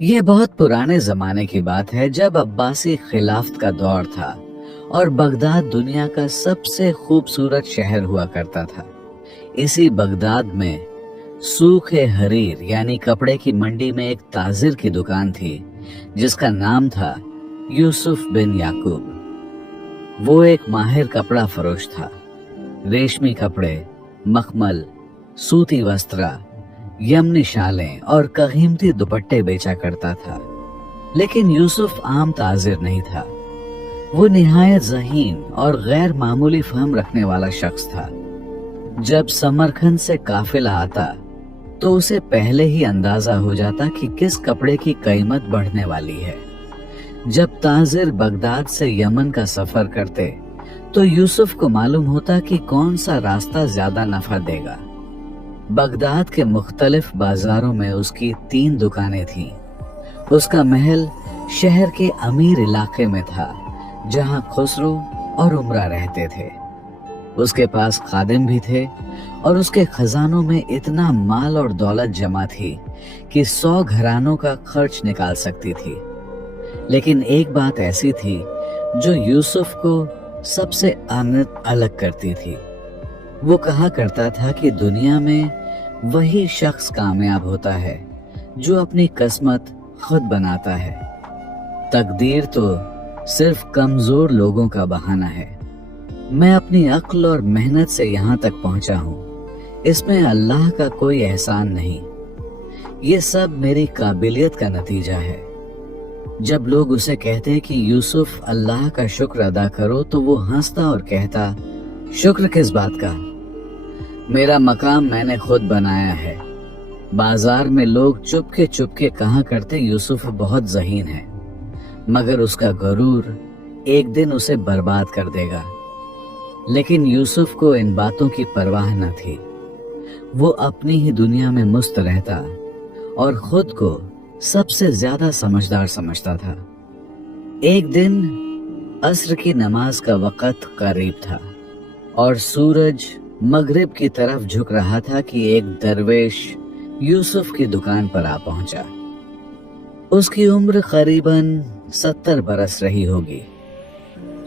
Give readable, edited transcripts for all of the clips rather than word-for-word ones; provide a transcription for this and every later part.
ये बहुत पुराने जमाने की बात है, जब अब्बासी खिलाफत का दौर था और बगदाद दुनिया का सबसे खूबसूरत शहर हुआ करता था। इसी बगदाद में सूखे हरीर यानी कपड़े की मंडी में एक ताजिर की दुकान थी जिसका नाम था यूसुफ बिन याकूब। वो एक माहिर कपड़ा फरोश था। रेशमी कपड़े, मखमल, सूती वस्त्र, यमनी शालें और कीमती दुपट्टे बेचा करता था। लेकिन यूसुफ आम ताजिर नहीं था। वो निहायत ज़हीन और गैर मामूली फहम रखने वाला शख्स था। जब समरकंद से काफिला आता तो उसे पहले ही अंदाजा हो जाता कि किस कपड़े की कीमत बढ़ने वाली है। जब ताजिर बगदाद से यमन का सफर करते तो यूसुफ को मालूम होता कि कौन सा रास्ता ज्यादा नफा देगा। बगदाद के मुख्तलिफ बाजारों में उसकी 3 दुकानें थीं। उसका महल शहर के अमीर इलाके में था जहां खुसरो और उमरा रहते थे। उसके पास खादिम भी थे और उसके खजानों में इतना माल और दौलत जमा थी कि 100 घरानों का खर्च निकाल सकती थी। लेकिन एक बात ऐसी थी जो यूसुफ को सबसे अलग करती थी। वो कहा करता था कि दुनिया में वही शख्स कामयाब होता है जो अपनी किस्मत खुद बनाता है। तकदीर तो सिर्फ कमजोर लोगों का बहाना है। मैं अपनी अक्ल और मेहनत से यहाँ तक पहुँचा हूँ। इसमें अल्लाह का कोई एहसान नहीं। ये सब मेरी काबिलियत का नतीजा है। जब लोग उसे कहते कि यूसुफ अल्लाह का शुक्र अदा करो तो वो हंसता और कहता, शुक्र किस बात का? मेरा मकाम मैंने खुद बनाया है। बाजार में लोग चुपके चुपके कहा करते यूसुफ बहुत ज़हीन है, मगर उसका गरूर एक दिन उसे बर्बाद कर देगा। लेकिन यूसुफ को इन बातों की परवाह न थी। वो अपनी ही दुनिया में मस्त रहता और खुद को सबसे ज्यादा समझदार समझता था। एक दिन असर की नमाज का वक़्त करीब था और सूरज मगरिब की तरफ झुक रहा था कि एक दरवेश यूसुफ की दुकान पर आ पहुंचा। उसकी उम्र करीबन 70 बरस रही होगी।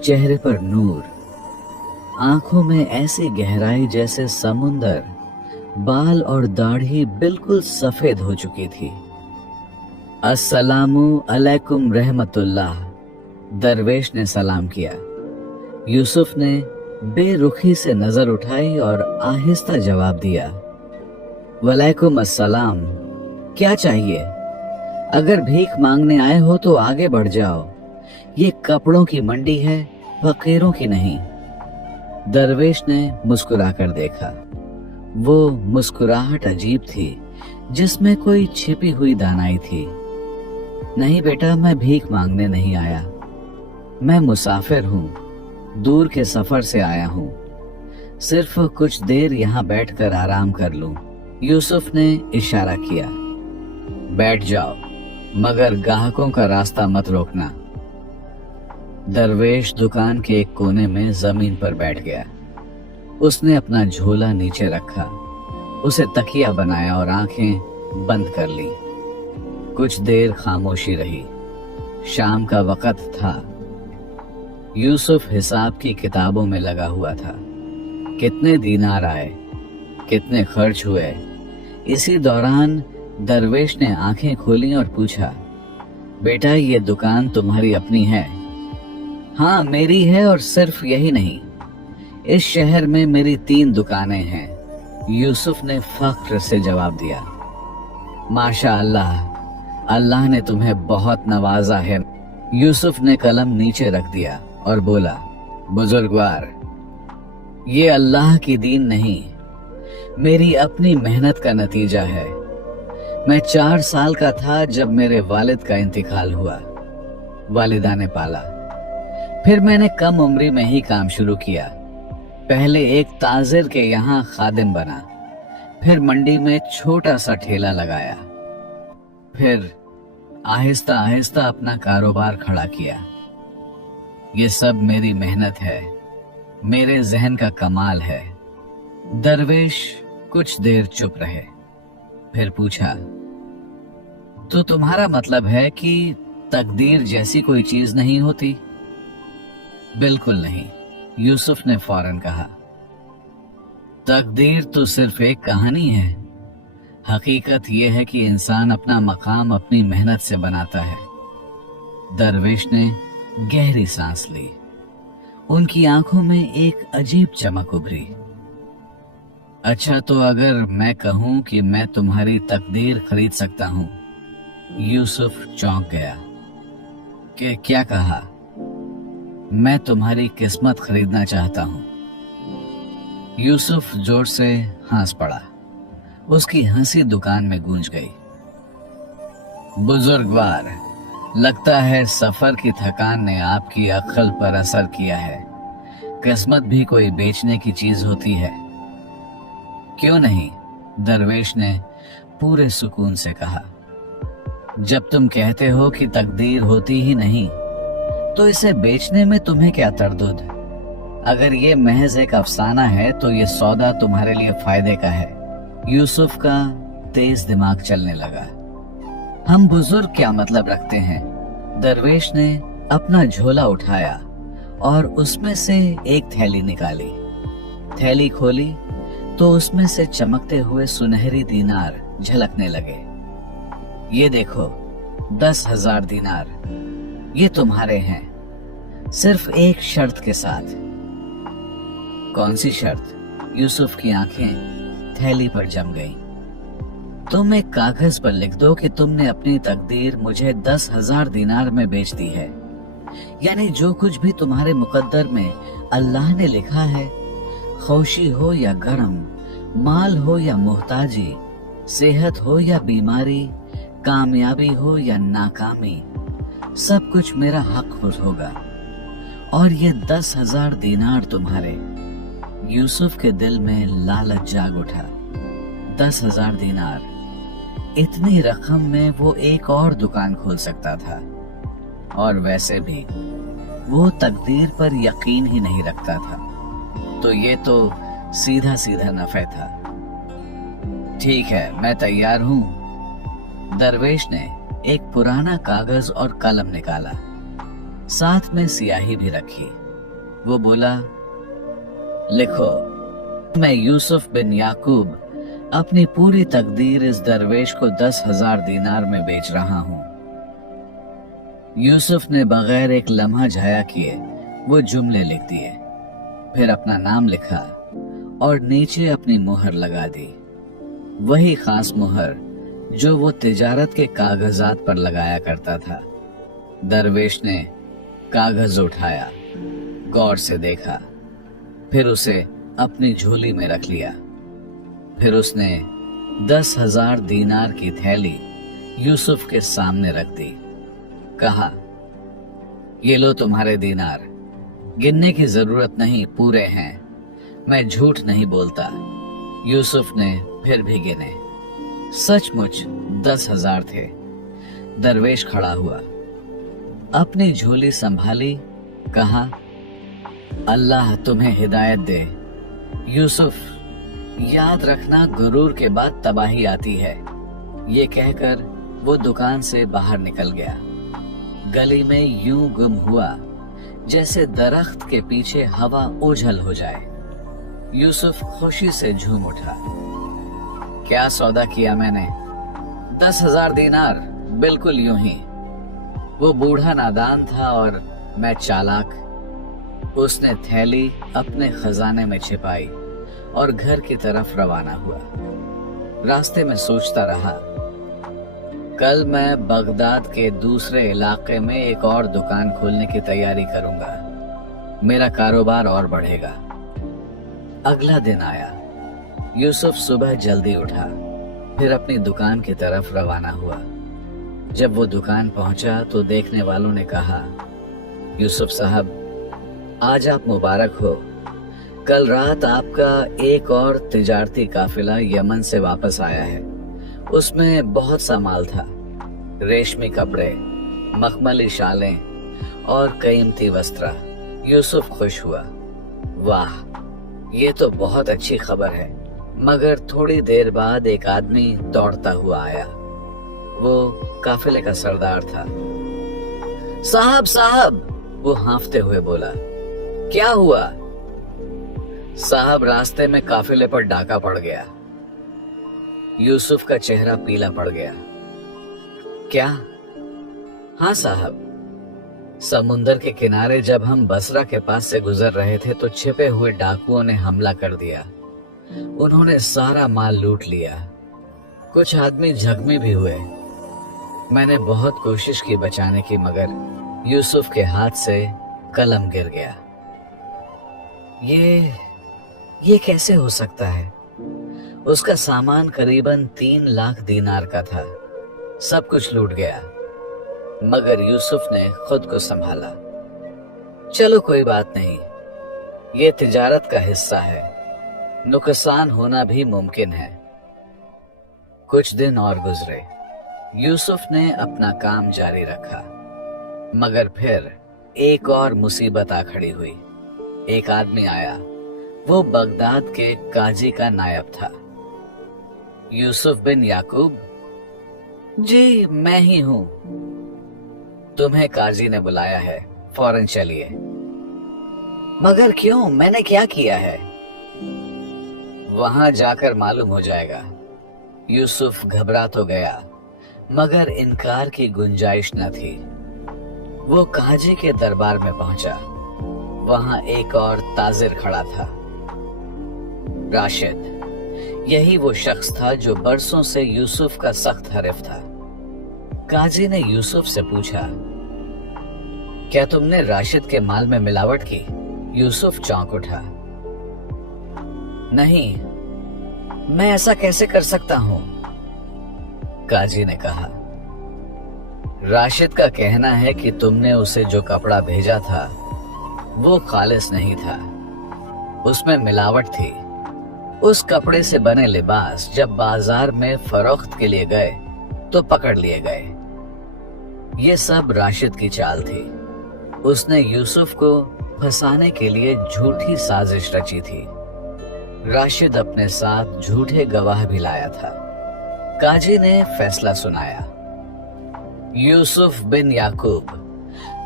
चेहरे पर नूर, आंखों में ऐसी गहराई जैसे समुंदर, बाल और दाढ़ी बिल्कुल सफेद हो चुकी थी। अस्सलामु अलैकुम रहमतुल्लाह, दरवेश ने सलाम किया। यूसुफ ने बेरुखी से नजर उठाई और आहिस्ता जवाब दिया, वलैकुम अस्सलाम, क्या चाहिए? अगर भीख मांगने आए हो तो आगे बढ़ जाओ। ये कपड़ों की मंडी है, फकीरों की नहीं। दरवेश ने मुस्कुरा कर देखा। वो मुस्कुराहट अजीब थी जिसमें कोई छिपी हुई दानाई थी। नहीं बेटा, मैं भीख मांगने नहीं आया। मैं मुसाफिर हूँ, दूर के सफर से आया हूँ। सिर्फ कुछ देर यहाँ बैठकर आराम कर लूं। यूसुफ ने इशारा किया। बैठ जाओ, मगर ग्राहकों का रास्ता मत रोकना। दरवेश दुकान के एक कोने में जमीन पर बैठ गया। उसने अपना झोला नीचे रखा, उसे तकिया बनाया और आंखें बंद कर ली। कुछ देर खामोशी रही। शाम का वक़्त था। यूसुफ हिसाब की किताबों में लगा हुआ था। कितने दीनार आए, कितने खर्च हुए। इसी दौरान दरवेश ने आंखें खोली और पूछा, बेटा ये दुकान तुम्हारी अपनी है? हाँ मेरी है, और सिर्फ यही नहीं, इस शहर में मेरी 3 दुकानें हैं। यूसुफ ने फख्र से जवाब दिया। माशा अल्लाह, अल्लाह ने तुम्हें बहुत नवाजा है। यूसुफ ने कलम नीचे रख दिया और बोला, बुजुर्गवार, ये अल्लाह की दीन नहीं, मेरी अपनी मेहनत का नतीजा है। मैं 4 साल का था जब मेरे वालिद का इंतकाल हुआ। वालिदा ने पाला। फिर मैंने कम उम्री में ही काम शुरू किया। पहले एक ताजिर के यहाँ खादिम बना, फिर मंडी में छोटा सा ठेला लगाया, फिर आहिस्ता आहिस्ता अपना कारोबार खड़ा किया। ये सब मेरी मेहनत है, मेरे जहन का कमाल है। दरवेश कुछ देर चुप रहे, फिर पूछा, तो तुम्हारा मतलब है कि तकदीर जैसी कोई चीज नहीं होती? बिल्कुल नहीं, यूसुफ ने फौरन कहा। तकदीर तो सिर्फ एक कहानी है। हकीकत यह है कि इंसान अपना मकाम अपनी मेहनत से बनाता है। दरवेश ने गहरी सांस ली। उनकी आंखों में एक अजीब चमक उभरी। अच्छा, तो अगर मैं कहूं कि मैं तुम्हारी तकदीर खरीद सकता हूं? यूसुफ चौंक गया। क्या कहा? मैं तुम्हारी किस्मत खरीदना चाहता हूं। यूसुफ जोर से हंस पड़ा। उसकी हंसी दुकान में गूंज गई। बुजुर्गवार, लगता है सफर की थकान ने आपकी अक्ल पर असर किया है। किस्मत भी कोई बेचने की चीज होती है। क्यों नहीं, दरवेश ने पूरे सुकून से कहा। जब तुम कहते हो कि तकदीर होती ही नहीं, तो इसे बेचने में तुम्हें क्या तरदुद? अगर ये महज एक अफसाना है तो ये सौदा तुम्हारे लिए फायदे का है। यूसुफ का तेज दिमाग चलने लगा। हम बुजुर्ग क्या मतलब रखते हैं? दरवेश ने अपना झोला उठाया और उसमें से एक थैली निकाली। थैली खोली तो उसमें से चमकते हुए सुनहरी दीनार झलकने लगे। ये देखो, 10,000 दीनार, ये तुम्हारे हैं, सिर्फ एक शर्त के साथ। कौन सी शर्त? यूसुफ की आंखें थैली पर जम गईं। तुम एक कागज पर लिख दो कि तुमने अपनी तकदीर मुझे 10,000 दीनार में बेच दी है। यानी जो कुछ भी तुम्हारे मुकद्दर में अल्लाह ने लिखा है, खुशी हो या गम, माल हो या मोहताजी, सेहत हो या बीमारी, कामयाबी हो या नाकामी, सब कुछ मेरा हक होगा। और ये 10,000 दीनार तुम्हारे। यूसुफ के दिल में लालच जाग उठा। 10,000 दीनार, इतनी रकम में वो एक और दुकान खोल सकता था। और वैसे भी वो तकदीर पर यकीन ही नहीं रखता था, तो ये तो सीधा सीधा नफे था। ठीक है, मैं तैयार हूं। दरवेश ने एक पुराना कागज और कलम निकाला, साथ में स्याही भी रखी। वो बोला, लिखो, मैं यूसुफ बिन याकूब अपनी पूरी तकदीर इस दरवेश को 10,000 दीनार में बेच रहा हूं। यूसुफ ने बगैर एक लम्हा जाया किए वो जुमले लिख दिए, फिर अपना नाम लिखा और नीचे अपनी मुहर लगा दी। वही खास मुहर जो वो तिजारत के कागजात पर लगाया करता था। दरवेश ने कागज उठाया, गौर से देखा, फिर उसे अपनी झोली में रख लिया। फिर उसने 10,000 दीनार की थैली यूसुफ के सामने रख दी। कहा, ये लो तुम्हारे दीनार, गिनने की जरूरत नहीं, पूरे हैं, मैं झूठ नहीं बोलता। यूसुफ ने फिर भी गिने, सचमुच 10,000 थे। दरवेश खड़ा हुआ, अपनी झोली संभाली, कहा, अल्लाह तुम्हें हिदायत दे। यूसुफ, याद रखना, गुरूर के बाद तबाही आती है। ये कहकर वो दुकान से बाहर निकल गया। गली में यूं गुम हुआ जैसे दरख्त के पीछे हवा ओझल हो जाए। यूसुफ खुशी से झूम उठा। क्या सौदा किया मैंने? 10,000 दीनार, बिल्कुल यूं ही। वो बूढ़ा नादान था और मैं चालाक। उसने थैली अपने खजाने में छिपाई और घर की तरफ रवाना हुआ। रास्ते में सोचता रहा, कल मैं बगदाद के दूसरे इलाके में एक और दुकान खोलने की तैयारी करूंगा। मेरा कारोबार और बढ़ेगा। अगला दिन आया। यूसुफ सुबह जल्दी उठा, फिर अपनी दुकान की तरफ रवाना हुआ। जब वो दुकान पहुंचा तो देखने वालों ने कहा, यूसुफ साहब, आज आप मुबारक हो। कल रात आपका एक और तिजारती काफिला यमन से वापस आया है। उसमें बहुत सा माल था, रेशमी कपड़े, मखमली शालें और कीमती वस्त्र। यूसुफ खुश हुआ। वाह, ये तो बहुत अच्छी खबर है। मगर थोड़ी देर बाद एक आदमी दौड़ता हुआ आया। वो काफिले का सरदार था। साहब साहब, वो हांफते हुए बोला। क्या हुआ? साहब, रास्ते में काफिले पर डाका पड़ गया। यूसुफ का चेहरा पीला पड़ गया। क्या? हाँ साहब, समुंदर के किनारे जब हम बसरा के पास से गुजर रहे थे तो छिपे हुए डाकुओं ने हमला कर दिया। उन्होंने सारा माल लूट लिया। कुछ आदमी जख्मी भी हुए। मैंने बहुत कोशिश की बचाने की, मगर यूसुफ के हाथ से कलम गिर गया। ये कैसे हो सकता है? उसका सामान करीबन 3 लाख दीनार का था। सब कुछ लूट गया, मगर यूसुफ ने खुद को संभाला। चलो कोई बात नहीं, ये तिजारत का हिस्सा है, नुकसान होना भी मुमकिन है। कुछ दिन और गुजरे। यूसुफ ने अपना काम जारी रखा, मगर फिर एक और मुसीबत आ खड़ी हुई। एक आदमी आया। वो बगदाद के काजी का नायब था। यूसुफ बिन याकूब? जी, मैं ही हूं। तुम्हें काजी ने बुलाया है, फौरन चलिए। मगर क्यों? मैंने क्या किया है? वहां जाकर मालूम हो जाएगा। यूसुफ घबरा तो गया, मगर इनकार की गुंजाइश न थी। वो काजी के दरबार में पहुंचा। वहां एक और ताजिर खड़ा था, राशिद। यही वो शख्स था जो बरसों से यूसुफ का सख्त हरीफ था। काजी ने यूसुफ से पूछा, क्या तुमने राशिद के माल में मिलावट की? यूसुफ चौंक उठा। नहीं, मैं ऐसा कैसे कर सकता हूं? काजी ने कहा, राशिद का कहना है कि तुमने उसे जो कपड़ा भेजा था वो खालिस नहीं था, उसमें मिलावट थी। उस कपड़े से बने लिबास जब बाजार में फरोख्त के लिए गए तो पकड़ लिए गए। ये सब राशिद की चाल थी। उसने यूसुफ को फंसाने के लिए झूठी साजिश रची थी। राशिद अपने साथ झूठे गवाह भी लाया था। काजी ने फैसला सुनाया, यूसुफ बिन याकूब,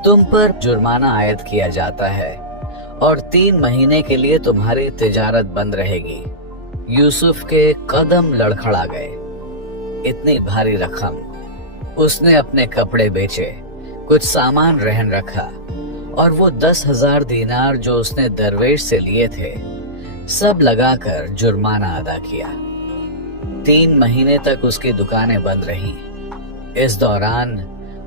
तुम पर जुर्माना आयद किया जाता है और 3 महीने के लिए तुम्हारी तिजारत बंद रहेगी। यूसुफ के कदम लड़खड़ा गए। इतनी भारी रकम। उसने अपने कपड़े बेचे, कुछ सामान रहन रखा, और वो 10,000 दीनार जो उसने दरवेश से लिए थे सब लगाकर जुर्माना अदा किया। 3 महीने तक उसकी दुकानें बंद रहीं। इस दौरान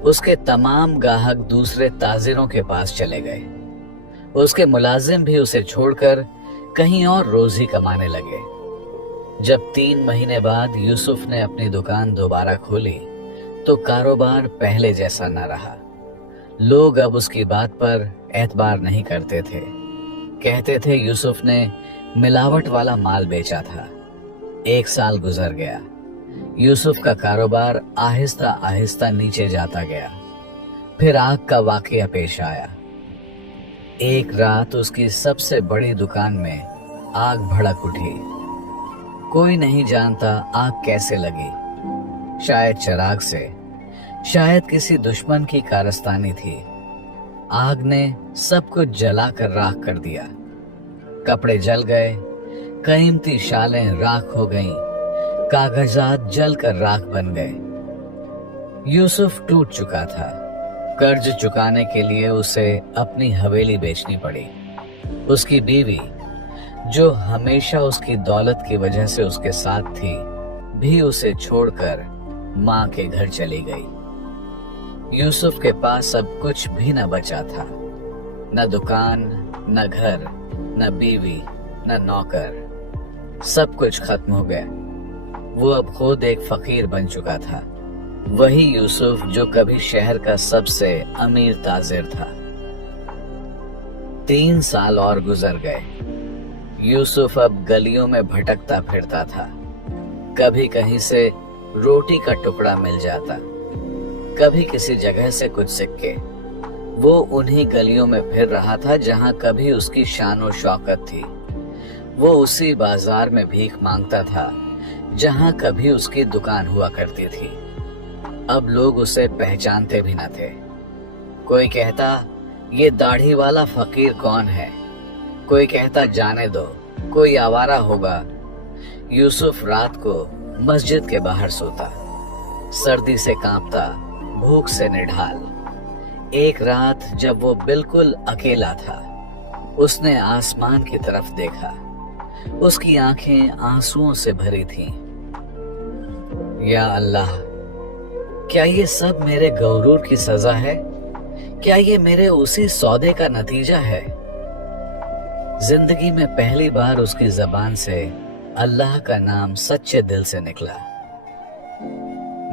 उसके तमाम गाहक दूसरे ताजिरों के पास चले गए। उसके मुलाजिम भी उसे छोड़कर कहीं और रोजी कमाने लगे। जब 3 महीने बाद यूसुफ ने अपनी दुकान दोबारा खोली तो कारोबार पहले जैसा न रहा। लोग अब उसकी बात पर एतबार नहीं करते थे। कहते थे यूसुफ ने मिलावट वाला माल बेचा था। 1 साल गुजर गया। यूसुफ का कारोबार आहिस्ता आहिस्ता नीचे जाता गया। फिर आग का वाकया पेश आया। एक रात उसकी सबसे बड़ी दुकान में आग भड़क उठी। कोई नहीं जानता आग कैसे लगी। शायद चिराग से, शायद किसी दुश्मन की कारस्तानी थी। आग ने सब कुछ जलाकर राख कर दिया। कपड़े जल गए, कीमती शालें राख हो गईं, कागजात जलकर राख बन गए। यूसुफ टूट चुका था। कर्ज चुकाने के लिए उसे अपनी हवेली बेचनी पड़ी। उसकी बीवी, जो हमेशा उसकी दौलत की वजह से उसके साथ थी, भी उसे छोड़कर माँ के घर चली गई। यूसुफ के पास अब कुछ भी न बचा था। न दुकान, न घर, न बीवी, न नौकर। सब कुछ खत्म हो गया। वो अब खुद एक फकीर बन चुका था। वही यूसुफ जो कभी शहर का सबसे अमीर ताजिर था। 3 साल और गुजर गए। यूसुफ अब गलियों में भटकता फिरता था। कभी कहीं से रोटी का टुकड़ा मिल जाता, कभी किसी जगह से कुछ सिक्के। वो उन्हीं गलियों में फिर रहा था जहां कभी उसकी शान और शौकत थी। वो उसी बाजार में भीख मांगता था जहां कभी उसकी दुकान हुआ करती थी। अब लोग उसे पहचानते भी न थे। कोई कहता ये दाढ़ी वाला फकीर कौन है, कोई कहता जाने दो कोई आवारा होगा। यूसुफ रात को मस्जिद के बाहर सोता, सर्दी से कांपता, भूख से निढाल। एक रात जब वो बिल्कुल अकेला था, उसने आसमान की तरफ देखा। उसकी आंखें आंसुओं से भरी थीं। या अल्लाह, क्या ये सब मेरे गरूर की सजा है? क्या ये मेरे उसी सौदे का नतीजा है? जिंदगी में पहली बार उसकी जबान से अल्लाह का नाम सच्चे दिल से निकला।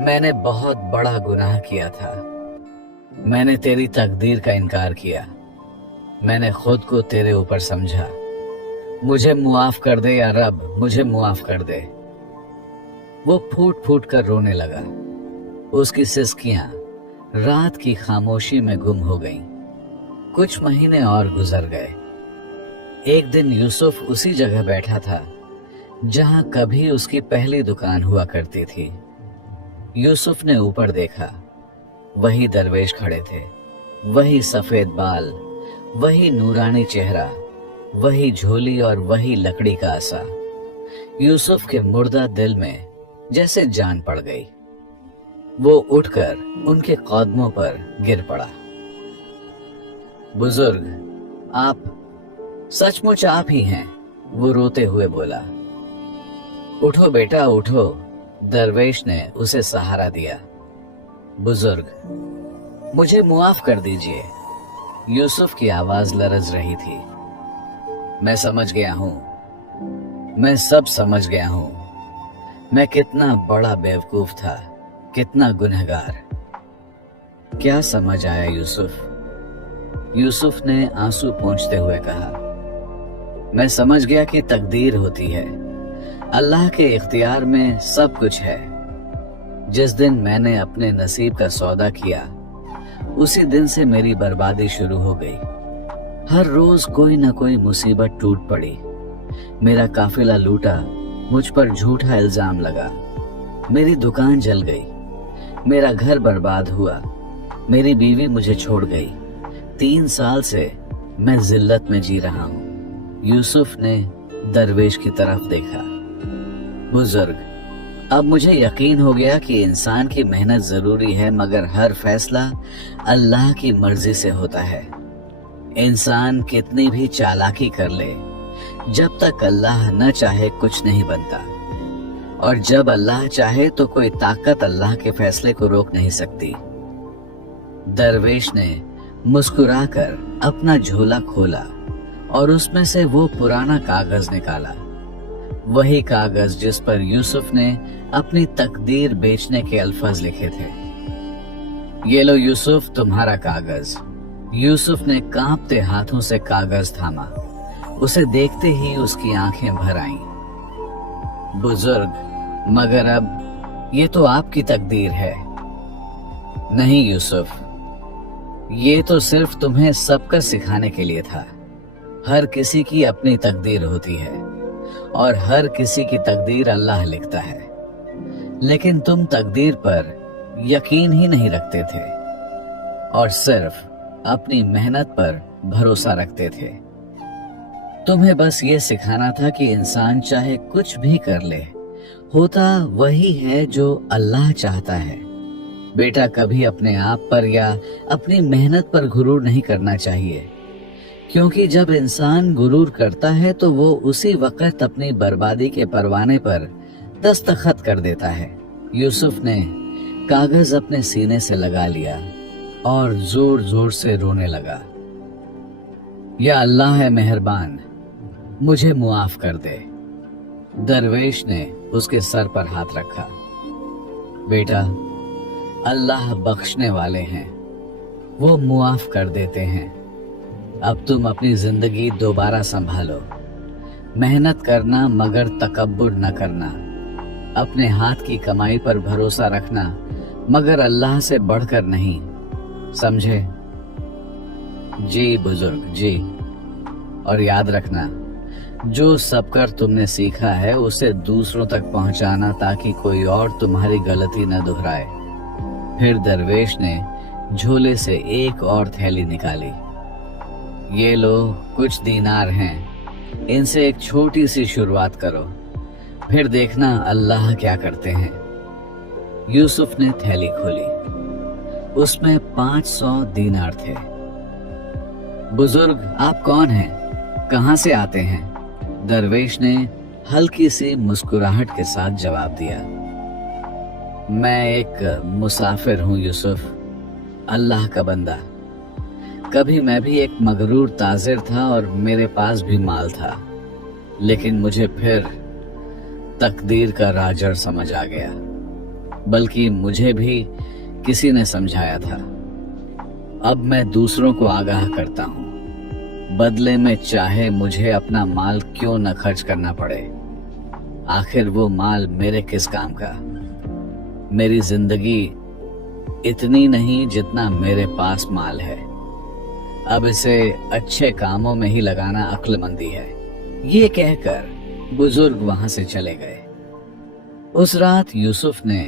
मैंने बहुत बड़ा गुनाह किया था। मैंने तेरी तकदीर का इनकार किया। मैंने खुद को तेरे ऊपर समझा। मुझे मुआफ कर दे या रब, मुझे मुआफ कर दे। वो फूट फूट कर रोने लगा। उसकी सिसकियां रात की खामोशी में गुम हो गईं। कुछ महीने और गुजर गए। एक दिन यूसुफ उसी जगह बैठा था जहां कभी उसकी पहली दुकान हुआ करती थी। यूसुफ ने ऊपर देखा। वही दरवेश खड़े थे, वही सफेद बाल, वही नूरानी चेहरा, वही झोली और वही लकड़ी का आसा। यूसुफ के मुर्दा दिल में जैसे जान पड़ गई। वो उठकर उनके कदमों पर गिर पड़ा। बुजुर्ग, आप सचमुच आप ही हैं, वो रोते हुए बोला। उठो बेटा उठो, दरवेश ने उसे सहारा दिया। बुजुर्ग, मुझे मुआफ कर दीजिए। यूसुफ की आवाज लरज रही थी। मैं समझ गया हूं, मैं सब समझ गया हूं। मैं कितना बड़ा बेवकूफ था, कितना गुनहगार। क्या समझ आया यूसुफ? यूसुफ ने आंसू पोंछते हुए कहा, मैं समझ गया कि तकदीर होती है। अल्लाह के इख्तियार में सब कुछ है। जिस दिन मैंने अपने नसीब का सौदा किया, उसी दिन से मेरी बर्बादी शुरू हो गई। हर रोज कोई न कोई मुसीबत टूट पड़ी। मेरा काफिला लूटा, मुझ पर झूठा इल्जाम लगा। मेरी दुकान जल गई, मेरा घर बर्बाद हुआ, मेरी बीवी मुझे छोड़ गई। 3 साल से मैं जिल्लत में जी रहा हूँ। यूसुफ ने दरवेश की तरफ देखा। बुजुर्ग, अब मुझे यकीन हो गया कि इंसान की मेहनत जरूरी है, मगर हर फैसला अल्लाह की मर्जी से होता है। इंसान कितनी भी चालाकी कर ले, जब तक अल्लाह न चाहे कुछ नहीं बनता, और जब अल्लाह चाहे तो कोई ताकत अल्लाह के फैसले को रोक नहीं सकती। दरवेश ने मुस्कुराकर अपना झोला खोला और उसमें से वो पुराना कागज निकाला। वही कागज जिस पर यूसुफ ने अपनी तकदीर बेचने के अल्फाज लिखे थे। ये लो यूसुफ, तुम्हारा कागज। यूसुफ ने कांपते हाथों से कागज थामा। उसे देखते ही उसकी आंखें भर आईं। बुजुर्ग, मगर अब ये तो आपकी तकदीर है। नहीं यूसुफ, ये तो सिर्फ तुम्हें सबका सिखाने के लिए था। हर किसी की अपनी तकदीर होती है और हर किसी की तकदीर अल्लाह लिखता है। लेकिन तुम तकदीर पर यकीन ही नहीं रखते थे और सिर्फ अपनी मेहनत पर भरोसा रखते थे। तुम्हें बस ये सिखाना था कि इंसान चाहे कुछ भी कर ले, होता वही है जो अल्लाह चाहता है। बेटा, कभी अपने आप पर या अपनी मेहनत पर गुरूर नहीं करना चाहिए, क्योंकि जब इंसान गुरूर करता है तो वो उसी वक्त अपनी बर्बादी के परवाने पर दस्तखत कर देता है। यूसुफ ने कागज अपने सीने से लगा लिया और जोर जोर से रोने लगा। या अल्लाह है मेहरबान, मुझे मुआफ कर दे। दरवेश ने उसके सर पर हाथ रखा। बेटा, अल्लाह बख्शने वाले हैं, वो मुआफ कर देते हैं। अब तुम अपनी जिंदगी दोबारा संभालो। मेहनत करना मगर तकब्बुर न करना। अपने हाथ की कमाई पर भरोसा रखना मगर अल्लाह से बढ़कर नहीं। समझे? जी बुजुर्ग, जी। और याद रखना, जो सब कर तुमने सीखा है उसे दूसरों तक पहुंचाना, ताकि कोई और तुम्हारी गलती न दोहराए। फिर दरवेश ने झोले से एक और थैली निकाली। ये लो, कुछ दीनार हैं, इनसे एक छोटी सी शुरुआत करो, फिर देखना अल्लाह क्या करते हैं। यूसुफ ने थैली खोली, उसमें 500 दीनार थे। बुजुर्ग, आप कौन हैं? कहां से आते हैं? दरवेश ने हल्की सी मुस्कुराहट के साथ जवाब दिया, मैं एक मुसाफिर हूं यूसुफ, अल्लाह का बंदा। कभी मैं भी एक मगरूर ताजिर था और मेरे पास भी माल था, लेकिन मुझे फिर तकदीर का राजर समझ आ गया, बल्कि मुझे भी किसी ने समझाया था। अब मैं दूसरों को आगाह करता हूं, बदले में चाहे मुझे अपना माल क्यों न खर्च करना पड़े। आखिर वो माल मेरे किस काम का? मेरी जिंदगी इतनी नहीं जितना मेरे पास माल है। अब इसे अच्छे कामों में ही लगाना अक्लमंदी है। ये कहकर बुजुर्ग वहां से चले गए। उस रात यूसुफ ने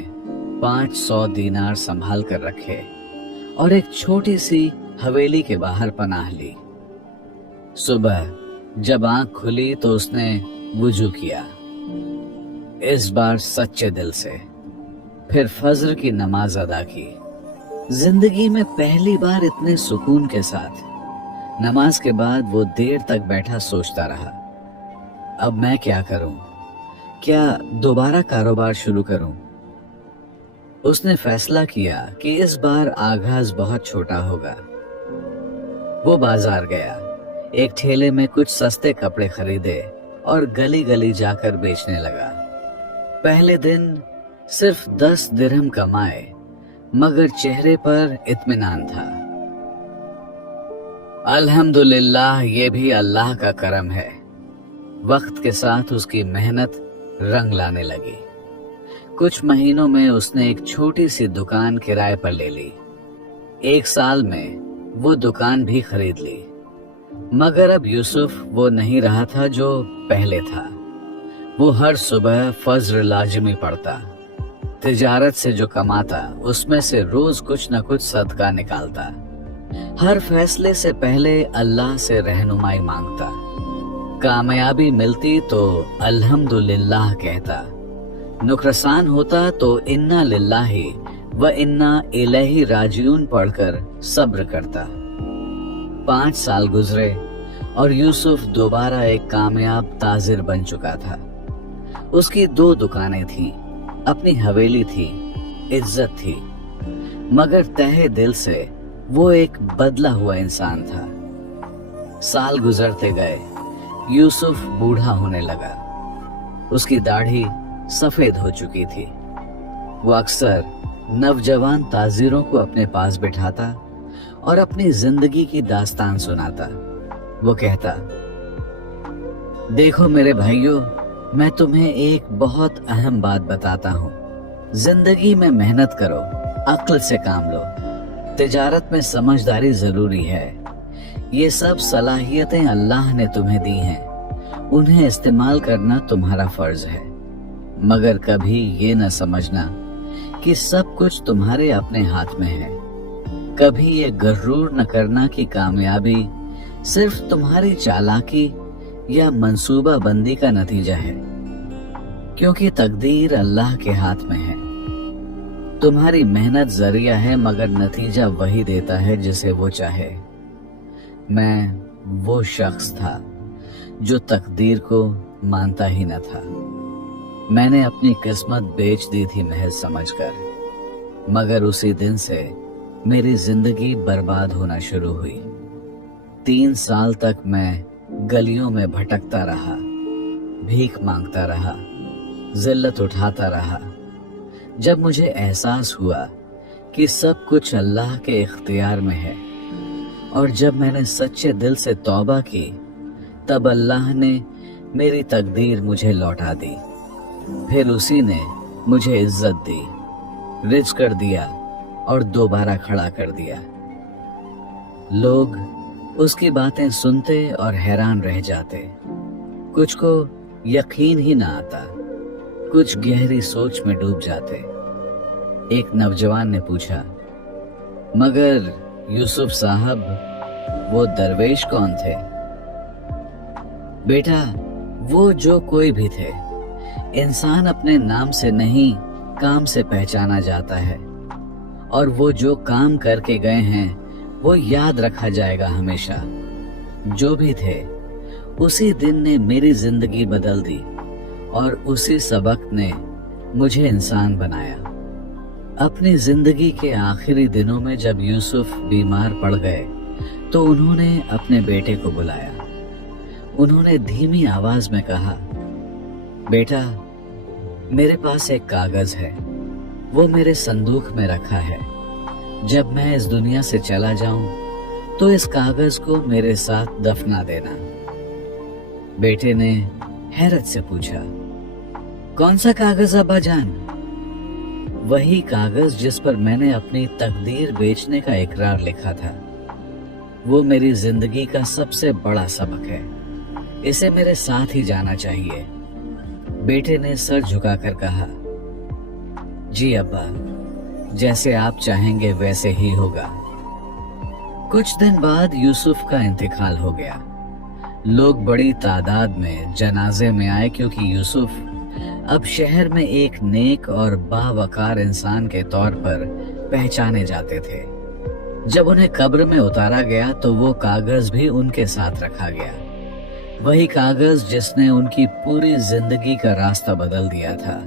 500 दीनार संभाल कर रखे और एक छोटी सी हवेली के बाहर पनाह ली। सुबह जब आंख खुली तो उसने वुजू किया, इस बार सच्चे दिल से। फिर फज्र की नमाज अदा की। जिंदगी में पहली बार इतने सुकून के साथ। नमाज के बाद वो देर तक बैठा सोचता रहा, अब मैं क्या करूं? क्या दोबारा कारोबार शुरू करूं? उसने फैसला किया कि इस बार आगाज बहुत छोटा होगा। वो बाजार गया, एक ठेले में कुछ सस्ते कपड़े खरीदे और गली गली जाकर बेचने लगा। पहले दिन सिर्फ 10 दिरहम कमाए, मगर चेहरे पर इत्मीनान था। अल्हम्दुलिल्लाह, ये भी अल्लाह का करम है। वक्त के साथ उसकी मेहनत रंग लाने लगी। कुछ महीनों में उसने एक छोटी सी दुकान किराए पर ले ली। 1 साल में वो दुकान भी खरीद ली। मगर अब यूसुफ वो नहीं रहा था जो पहले था। वो हर सुबह फज्र लाजिमी पढ़ता, तिजारत से जो कमाता उसमें से रोज कुछ न कुछ सदका निकालता, हर फैसले से पहले अल्लाह से रहनुमाई मांगता। कामयाबी मिलती तो अल्हम्दुलिल्लाह कहता, नुकसान होता तो इन्ना लिल्लाही व इन्ना इलैहि राजिऊन पढ़कर सब्र करता। 5 साल गुजरे और यूसुफ दोबारा एक कामयाब ताजिर बन चुका था। उसकी 2 दुकानें थीं, अपनी हवेली थी, इज्जत थी, मगर तहे दिल से वो एक बदला हुआ इंसान था। साल गुजरते गए, यूसुफ बूढ़ा होने लगा। उसकी दाढ़ी सफेद हो चुकी थी। वो अक्सर नवजवान ताजिरों को अपने पास बिठाता और अपनी जिंदगी की दास्तान सुनाता। वो कहता, देखो मेरे भाइयों, मैं तुम्हें एक बहुत अहम बात बताता हूँ। जिंदगी में मेहनत करो, अक्ल से काम लो, तिजारत में समझदारी जरूरी है। ये सब सलाहियतें अल्लाह ने तुम्हें दी हैं, उन्हें इस्तेमाल करना तुम्हारा फर्ज है। मगर कभी ये न समझना कि सब कुछ तुम्हारे अपने हाथ में है। कभी ये गरूर न करना कि कामयाबी सिर्फ तुम्हारी चालाकी या मंसूबा बंदी का नतीजा है, क्योंकि तकदीर अल्लाह के हाथ में है। तुम्हारी मेहनत जरिया है, मगर नतीजा वही देता है जिसे वो चाहे। मैं वो शख्स था जो तकदीर को मानता ही न था। मैंने अपनी किस्मत बेच दी थी महज समझकर, मगर उसी दिन से मेरी जिंदगी बर्बाद होना शुरू हुई। 3 साल तक मैं गलियों में भटकता रहा, भीख मांगता रहा, जिल्लत उठाता रहा। जब मुझे एहसास हुआ कि सब कुछ अल्लाह के इख्तियार में है और जब मैंने सच्चे दिल से तौबा की, तब अल्लाह ने मेरी तकदीर मुझे लौटा दी। फिर उसी ने मुझे इज्जत दी, रिज़्क़ कर दिया और दोबारा खड़ा कर दिया। लोग उसकी बातें सुनते और हैरान रह जाते। कुछ को यकीन ही ना आता, कुछ गहरी सोच में डूब जाते। एक नौजवान ने पूछा, मगर यूसुफ साहब, वो दरवेश कौन थे? बेटा, वो जो कोई भी थे, इंसान अपने नाम से नहीं काम से पहचाना जाता है, और वो जो काम करके गए हैं वो याद रखा जाएगा हमेशा। जो भी थे, उसी दिन ने मेरी जिंदगी बदल दी और उसी सबक ने मुझे इंसान बनाया। अपनी जिंदगी के आखिरी दिनों में जब यूसुफ बीमार पड़ गए तो उन्होंने अपने बेटे को बुलाया। उन्होंने धीमी आवाज में कहा, बेटा, मेरे पास एक कागज है, वो मेरे संदूक में रखा है। जब मैं इस दुनिया से चला जाऊं तो इस कागज को मेरे साथ दफना देना। बेटे ने हैरत से पूछा, कौन सा कागज अब्बा जान? वही कागज जिस पर मैंने अपनी तकदीर बेचने का इकरार लिखा था। वो मेरी जिंदगी का सबसे बड़ा सबक है, इसे मेरे साथ ही जाना चाहिए। बेटे ने सर झुकाकर कहा, जी अब्बा, जैसे आप चाहेंगे वैसे ही होगा। कुछ दिन बाद यूसुफ का इंतकाल हो गया। लोग बड़ी तादाद में जनाजे में आए क्योंकि यूसुफ अब शहर में एक नेक और बावकार इंसान के तौर पर पहचाने जाते थे। जब उन्हें कब्र में उतारा गया तो वो कागज भी उनके साथ रखा गया, वही कागज जिसने उनकी पूरी जिंदगी का रास्ता बदल दिया था।